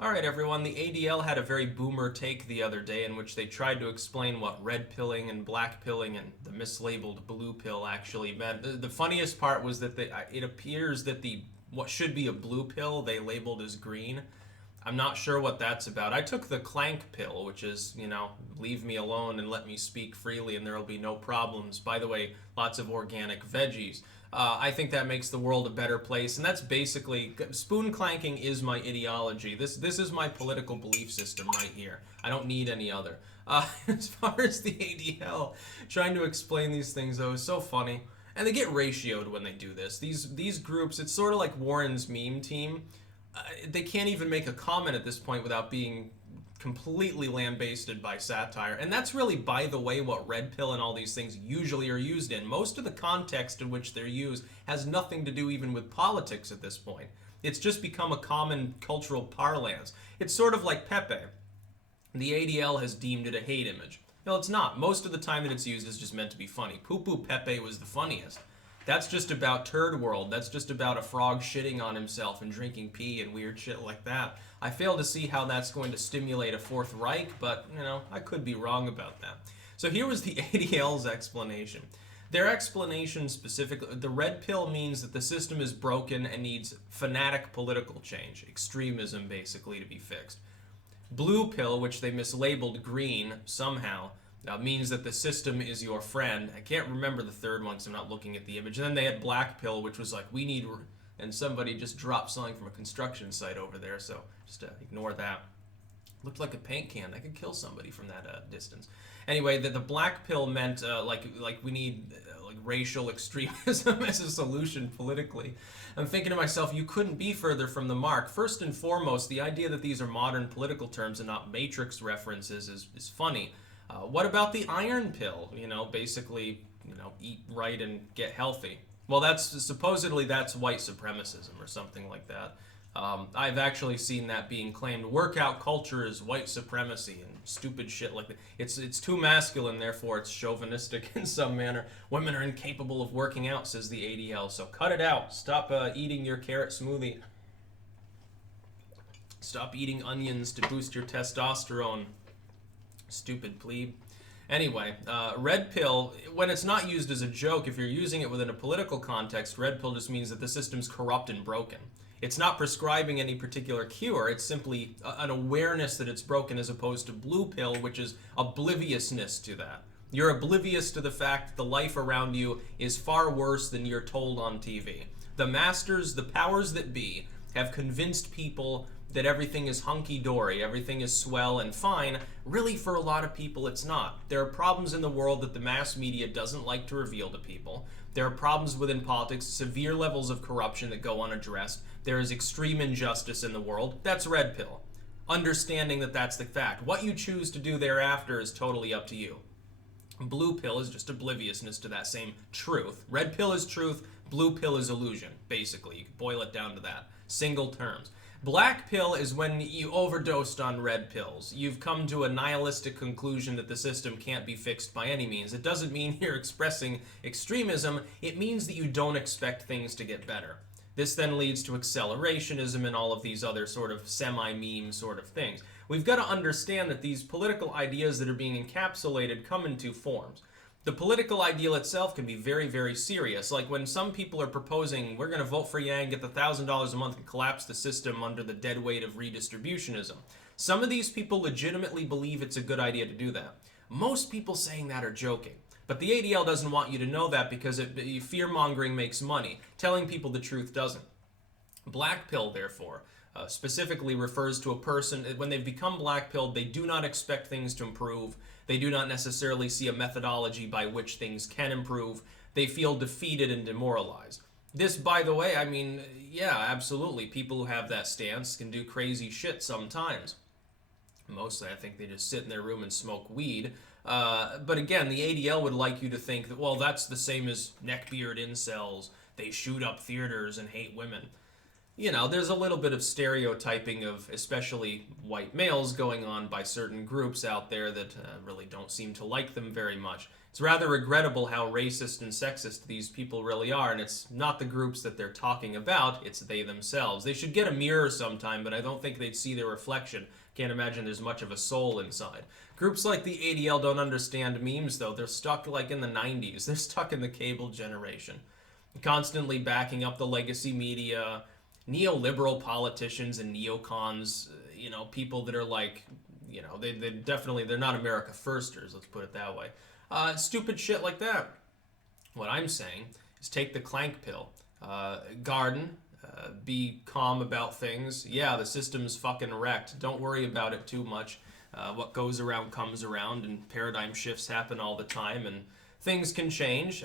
All right, everyone. The ADL had a very boomer take the other day in which they tried to explain what red pilling and black pilling and the mislabeled blue pill actually meant. The funniest part was that it appears that the what should be a blue pill they labeled as green. I'm not sure what that's about. I took the clank pill, which is, leave me alone and let me speak freely and there will be no problems. By the way, lots of organic veggies. I think that makes the world a better place, and that's basically spoon clanking is my ideology. This is my political belief system right here. I don't need any other. As far as the ADL trying to explain these things, though, is so funny, and they get ratioed when they do this. These groups, it's sort of like Warren's meme team. They can't even make a comment at this point without being completely lambasted by satire. And that's really, by the way, what red pill and all these things usually are used in. Most of the context in which they're used has nothing to do even with politics at this point. It's just become a common cultural parlance. It's sort of like Pepe. The ADL has deemed it a hate image. No, it's not. Most of the time that it's used is just meant to be funny. Poo Poo Pepe was the funniest. That's just about Turd World. That's just about a frog shitting on himself and drinking pee and weird shit like that. I fail to see how that's going to stimulate a Fourth Reich, but, I could be wrong about that. So here was the ADL's explanation. Their explanation specifically, the red pill means that the system is broken and needs fanatic political change, extremism basically, to be fixed. Blue pill, which they mislabeled green somehow, means that the system is your friend. I can't remember the third one because I'm not looking at the image. And then they had black pill, which was like, we need... And somebody just dropped something from a construction site over there, so just ignore that. Looked like a paint can. I could kill somebody from that distance. Anyway, the black pill meant like we need like racial extremism as a solution politically. I'm thinking to myself, you couldn't be further from the mark. First and foremost, the idea that these are modern political terms and not Matrix references is funny. What about the iron pill? Basically, eat right and get healthy. Well, that's supposedly white supremacism or something like that. I've actually seen that being claimed. Workout culture is white supremacy and stupid shit like that. It's too masculine, therefore it's chauvinistic in some manner. Women are incapable of working out, says the ADL. So cut it out. Stop eating your carrot smoothie. Stop eating onions to boost your testosterone. Stupid plebe. Anyway, red pill, when it's not used as a joke, if you're using it within a political context, red pill just means that the system's corrupt and broken. It's not prescribing any particular cure, it's simply an awareness that it's broken, as opposed to blue pill, which is obliviousness to that. You're oblivious to the fact that the life around you is far worse than you're told on TV. The masters, the powers that be, have convinced people that everything is hunky-dory, everything is swell and fine. Really, for a lot of people, it's not. There are problems in the world that the mass media doesn't like to reveal to people. There are problems within politics, severe levels of corruption that go unaddressed. There is extreme injustice in the world. That's red pill. Understanding that that's the fact. What you choose to do thereafter is totally up to you. Blue pill is just obliviousness to that same truth. Red pill is truth. Blue pill is illusion, basically. You can boil it down to that. Single terms. Black pill is when you overdosed on red pills. You've come to a nihilistic conclusion that the system can't be fixed by any means. It doesn't mean you're expressing extremism. It means that you don't expect things to get better. This then leads to accelerationism and all of these other sort of semi-meme sort of things. We've got to understand that these political ideas that are being encapsulated come in two forms. The political ideal itself can be very, very serious. Like when some people are proposing, we're going to vote for Yang, get the $1,000 a month, and collapse the system under the dead weight of redistributionism. Some of these people legitimately believe it's a good idea to do that. Most people saying that are joking. But the ADL doesn't want you to know that because fear-mongering makes money. Telling people the truth doesn't. Black pill, therefore, specifically refers to a person, when they've become black-pilled, they do not expect things to improve. They do not necessarily see a methodology by which things can improve. They feel defeated and demoralized. This, by the way, yeah, absolutely. People who have that stance can do crazy shit sometimes. Mostly, I think they just sit in their room and smoke weed. But again, the ADL would like you to think that, well, that's the same as neckbeard incels. They shoot up theaters and hate women. There's a little bit of stereotyping of especially white males going on by certain groups out there that really don't seem to like them very much. It's rather regrettable how racist and sexist these people really are, and it's not the groups that they're talking about, it's they themselves. They should get a mirror sometime, but I don't think they'd see their reflection. Can't imagine there's much of a soul inside. Groups like the ADL don't understand memes, though. They're stuck like in the 90s. They're stuck in the cable generation. Constantly backing up the legacy media, neoliberal politicians and neocons, people that are like, they definitely, they're not America firsters, let's put it that way. Stupid shit like that. What I'm saying is take the clank pill. Garden, be calm about things. Yeah, the system's fucking wrecked. Don't worry about it too much. What goes around comes around, and paradigm shifts happen all the time, and things can change.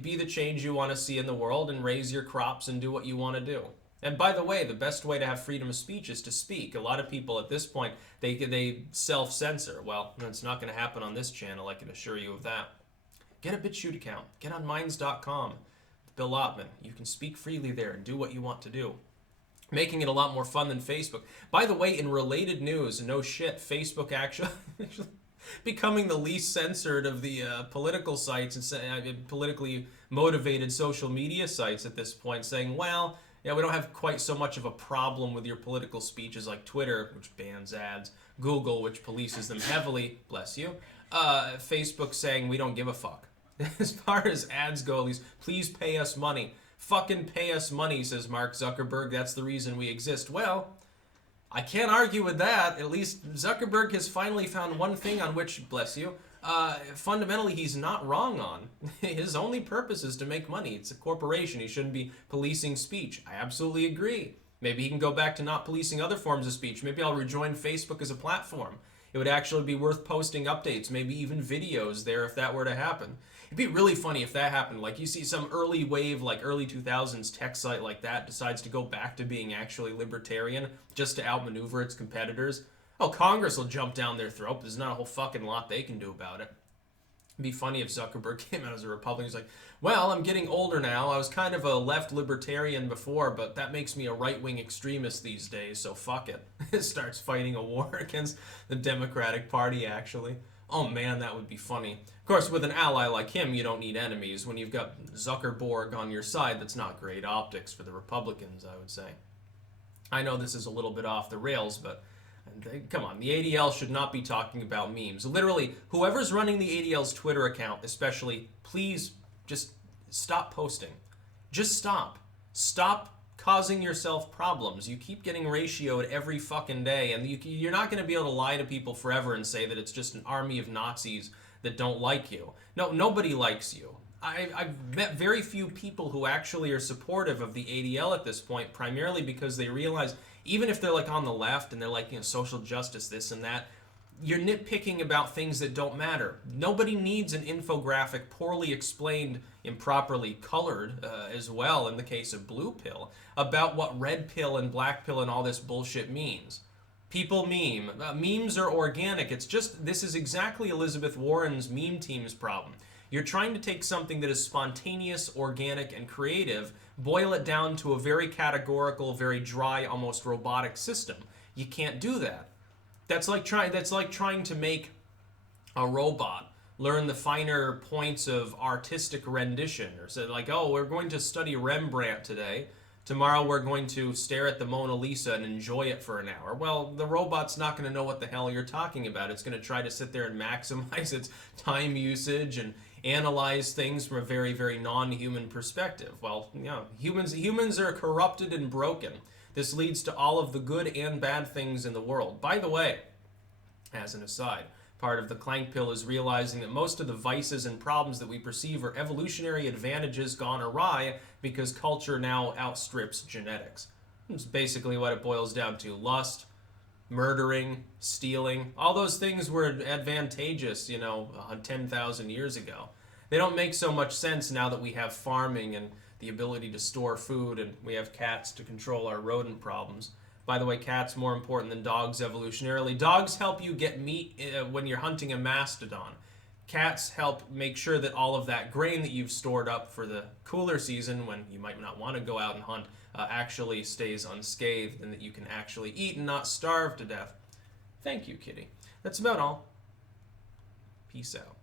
Be the change you want to see in the world, and raise your crops and do what you want to do. And by the way, the best way to have freedom of speech is to speak. A lot of people at this point, they self-censor. Well, that's not going to happen on this channel, I can assure you of that. Get a BitChute account. Get on Minds.com. Bill Ottman. You can speak freely there and do what you want to do. Making it a lot more fun than Facebook. By the way, in related news, no shit, Facebook actually becoming the least censored of the political sites and politically motivated social media sites at this point, saying, well, yeah, we don't have quite so much of a problem with your political speeches like Twitter, which bans ads, Google, which polices them heavily, bless you, Facebook saying we don't give a fuck. As far as ads go, at least, please pay us money. Fucking pay us money, says Mark Zuckerberg. That's the reason we exist. Well, I can't argue with that. At least Zuckerberg has finally found one thing on which, bless you, fundamentally he's not wrong on. His only purpose is to make money. It's a corporation. He shouldn't be policing speech. I absolutely agree. Maybe he can go back to not policing other forms of speech. Maybe I'll rejoin Facebook as a platform. It would actually be worth posting updates, maybe even videos there if that were to happen. It'd be really funny if that happened. Like you see some early wave, like early 2000s tech site like that decides to go back to being actually libertarian just to outmaneuver its competitors. Oh, Congress will jump down their throat. There's not a whole fucking lot they can do about it. It'd be funny if Zuckerberg came out as a Republican. He's like, well, I'm getting older now. I was kind of a left libertarian before, but that makes me a right-wing extremist these days, so fuck it. Starts fighting a war against the Democratic Party, actually. Oh man, that would be funny. Of course, with an ally like him, you don't need enemies. When you've got Zuckerberg on your side, that's not great optics for the Republicans, I would say. I know this is a little bit off the rails, but come on, the ADL should not be talking about memes. Literally, whoever's running the ADL's Twitter account, especially, please just stop posting. Just stop. Stop causing yourself problems. You keep getting ratioed every fucking day, and you're not going to be able to lie to people forever and say that it's just an army of Nazis that don't like you. No, nobody likes you. I've met very few people who actually are supportive of the ADL at this point, primarily because they realize, even if they're like on the left and they're like, social justice, this and that, you're nitpicking about things that don't matter. Nobody needs an infographic poorly explained, improperly colored as well, in the case of blue pill, about what red pill and black pill and all this bullshit means. People meme. Memes are organic. It's just, this is exactly Elizabeth Warren's meme team's problem. You're trying to take something that is spontaneous, organic, and creative, boil it down to a very categorical, very dry, almost robotic system. You can't do that. That's like trying to make a robot learn the finer points of artistic rendition, or say like, oh, we're going to study Rembrandt today. Tomorrow we're going to stare at the Mona Lisa and enjoy it for an hour. Well, the robot's not going to know what the hell you're talking about. It's going to try to sit there and maximize its time usage and analyze things from a very, very non-human perspective. Well, humans are corrupted and broken. This leads to all of the good and bad things in the world. By the way, as an aside, part of the clank pill is realizing that most of the vices and problems that we perceive are evolutionary advantages gone awry because culture now outstrips genetics. That's basically what it boils down to. Lust, murdering, stealing, all those things were advantageous, 10,000 years ago. They don't make so much sense now that we have farming and the ability to store food, and we have cats to control our rodent problems. By the way, cats more important than dogs evolutionarily. Dogs help you get meat when you're hunting a mastodon. Cats help make sure that all of that grain that you've stored up for the cooler season, when you might not want to go out and hunt, actually stays unscathed and that you can actually eat and not starve to death. Thank you, kitty. That's about all. Peace out.